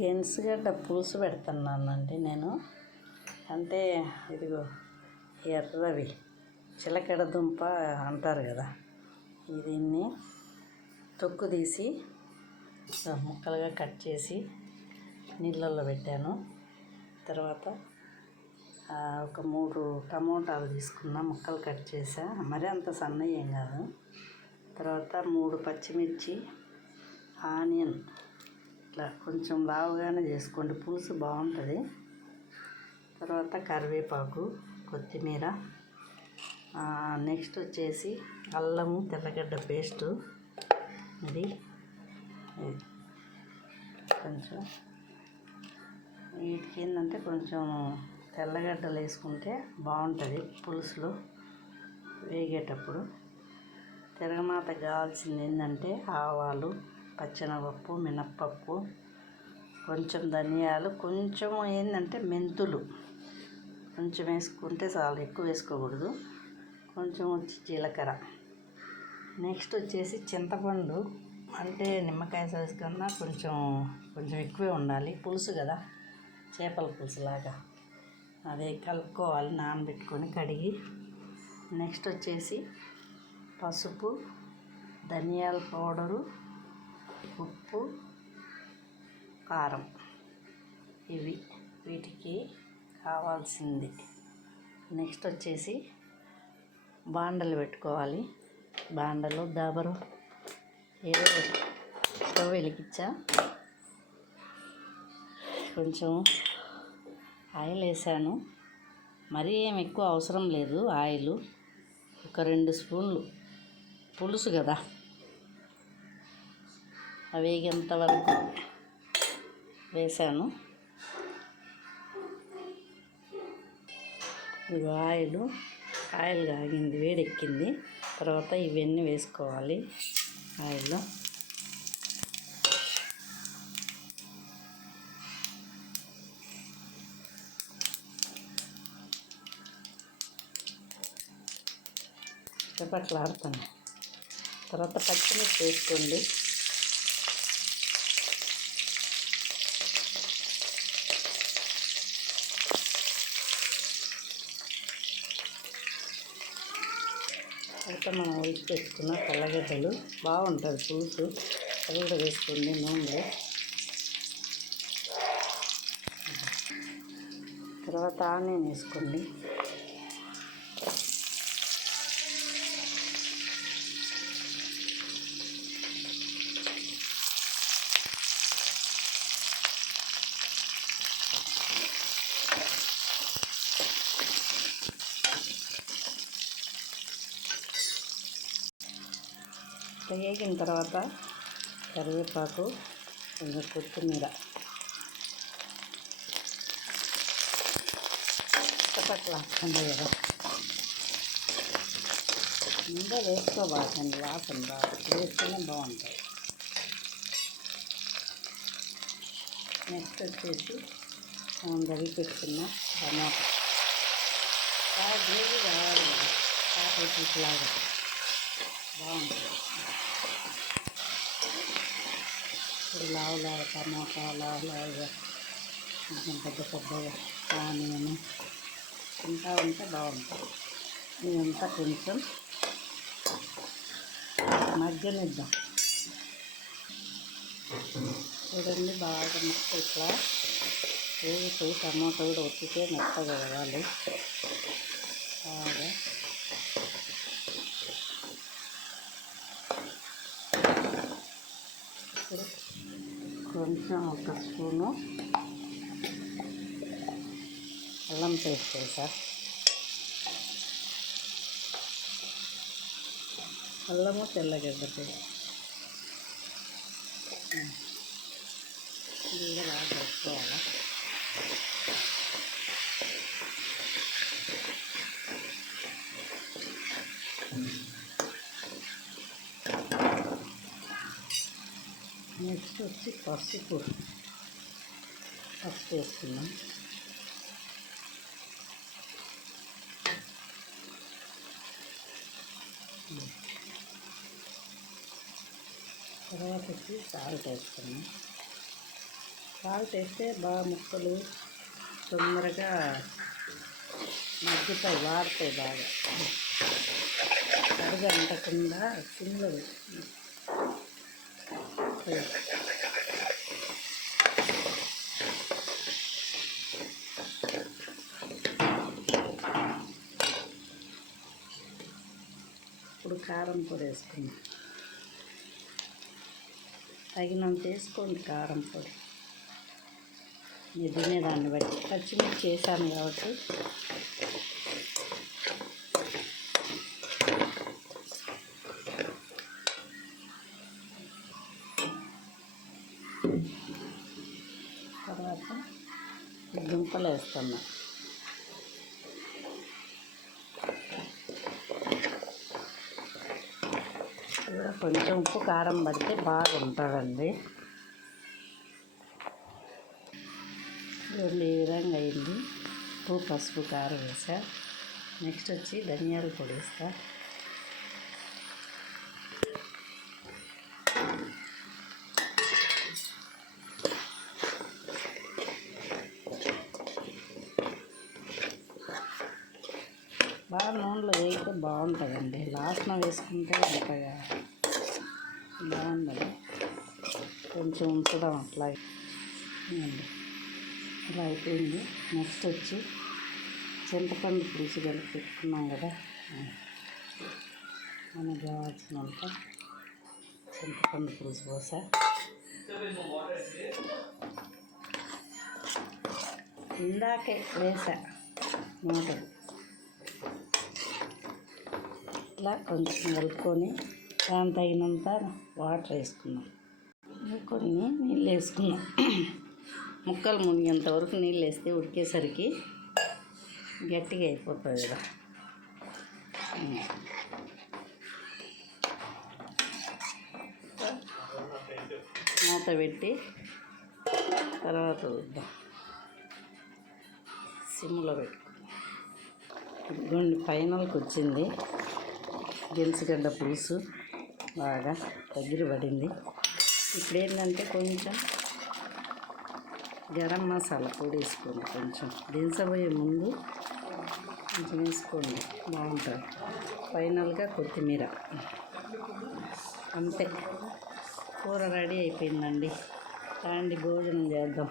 గెన్సుగడ్డ పులుసు పెడుతున్నానండి నేను. అంటే ఇదిగో ఎర్రవి చిలకడ దుంప అంటారు కదా, దీన్ని తొక్కు తీసి ముక్కలుగా కట్ చేసి నీళ్ళల్లో పెట్టాను. తర్వాత ఒక 3 టమోటాలు తీసుకున్నా, ముక్కలు కట్ చేసా, మరి అంత సన్నగా ఏం కాదు. తర్వాత 3 పచ్చిమిర్చి, ఆనియన్ ఇట్లా కొంచెం లావుగానే చేసుకోండి, పులుసు బాగుంటుంది. తర్వాత కరివేపాకు, కొత్తిమీర, నెక్స్ట్ వచ్చేసి అల్లము తెల్లగడ్డ పేస్టు. ఇది కొంచెం వీటికి ఏంటంటే కొంచెం తెల్లగడ్డలు వేసుకుంటే బాగుంటుంది పులుసులో వేగేటప్పుడు. తిరగమాత కావాల్సింది ఏంటంటే ఆవాలు, పచ్చెనగపప్పు, మినప్పప్పు, కొంచెం ధనియాలు, కొంచెం ఏంటంటే మెంతులు కొంచెం వేసుకుంటే చాలు, ఎక్కువ వేసుకోకూడదు. కొంచెం వచ్చి జీలకర్ర. నెక్స్ట్ వచ్చేసి చింతపండు, అంటే నిమ్మకాయ సైజు కన్నా కొంచెం ఎక్కువే ఉండాలి, పులుసు కదా, చేపల పులుసు లాగా. అదే కలుపుకోవాలి నానబెట్టుకొని కడిగి. నెక్స్ట్ వచ్చేసి పసుపు, ధనియాల పౌడరు, ఉప్పు, కారం, ఇవి వీటికి కావాల్సింది. నెక్స్ట్ వచ్చేసి బాండలు పెట్టుకోవాలి. బాండలు దాబరు ఏదో స్టవ్ వెలిగించా, కొంచెం ఆయిల్ వేసాను. మరీ ఏమి ఎక్కువ అవసరం లేదు ఆయిల్, ఒక 2 స్పూన్లు, పులుసు కదా, అవి వేగేంత వరకు వేసాను. ఇది ఆయిల్ కాగింది, వేడెక్కింది. తర్వాత ఇవన్నీ వేసుకోవాలి ఆయిల్లో. చిటపట్లాడుతాను. తర్వాత పచ్చిమిర్చి వేసుకోండి. అయితే మనం ఉడికి పెట్టుకున్న తెల్లగడ్డలు, బాగుంటుంది పులుసు, అది కూడా వేసుకోండి నూనెలో. తర్వాత ఆనియన్ వేసుకోండి. వేగిన తర్వాత కరివేపాకు, కొంచెం కొత్తిమీర, చప్పట్లు వస్తుంది కదా, ముందే వేసుకోబాకండి, వాసన బాగా వేస్తేనే బాగుంటుంది. నెక్స్ట్ వచ్చేసి మనం దవి పెట్టుకున్న టమాటా, బాగా గ్రేవీ కావాలి కదా, చాపలాగా బాగుంటుంది. లావులాగా టమాటా, లావులాగా కొంచెం పెద్దగా ఆనియన్ ఇంకా ఉంటే బాగుంటుంది. ఇదంతా కొంచెం మగ్గనిద్దాం. చూడండి, బాగా ముక్క ఇట్లా వేగిపోయి టమాటా కూడా ఒత్తితే మెత్తగా కావాలి బాగా. కొంచెం 1 స్పూను అల్లం పేస్ట్ వేసా. అల్లము తెల్లగడ్డ పేస్ట్ ఇది బాగా కలుపుకోవాలి. నెక్స్ట్ వచ్చి పసుపు వేస్తున్నాం. తర్వాత వచ్చి సాల్ట్ వేస్తున్నాం. సాల్ట్ వేస్తే బాగా ముక్కలు తొందరగా మగ్గుతాయి, వాడతాయి బాగా. అడుగు అంటకుండా సిమ్లో ఇప్పుడు కారం పొడి వేసుకుందాం. తగినంత వేసుకోండి కారం పొడి, మీరు తినేదాన్ని బట్టి. పచ్చిమిర్చి వేసాను కాబట్టి తర్వాత దుంపలు వేస్తున్నా. కూడా కొంచెం ఉప్పు కారం పడితే బాగుంటుందండి. ఈ విధంగా అయింది. ఉప్పు పసుపు కారం వేసా. నెక్స్ట్ వచ్చి ధనియాల పొడి వేస్తా. బాగా నూనెలో వేస్తే బాగుంటుందండి. లాస్ట్న వేసుకుంటే అంతగా బాగుండదు. కొంచెం ఉంచుదాం అట్లా. ఇలా అయిపోయింది. నెక్స్ట్ వచ్చి చింతపండు పులుసు కలిపి పెట్టుకున్నాం కదా, మనకు కావాల్సినంత చింతపండు పులుసు పోసా. ఇందాకే వేసా మూటలు. ఇట్లా కొంచెం కలుపుకొని దాని తగినంత వాటర్ వేసుకున్నాం. కొన్ని నీళ్ళు వేసుకున్నాం. ముక్కలు మునిగేంత వరకు నీళ్ళు వేస్తే ఉడికేసరికి గట్టిగా అయిపోతుంది కదా. మూత పెట్టి తర్వాత చూద్దాం. సిమ్లో పెట్టుకుందాం. ఇదిగోండి ఫైనల్కి వచ్చింది. గెంచుగడ్డ పులుసు బాగా దగ్గర పడింది. ఇప్పుడు ఏంటంటే కొంచెం గరం మసాలా పొడి వేసుకోండి. కొంచెం దించబోయే ముందు కొంచెం వేసుకోండి, బాగుంటుంది. ఫైనల్గా కొత్తిమీర. అంతే, కూర రెడీ అయిపోయిందండి. రండి భోజనం చేద్దాం.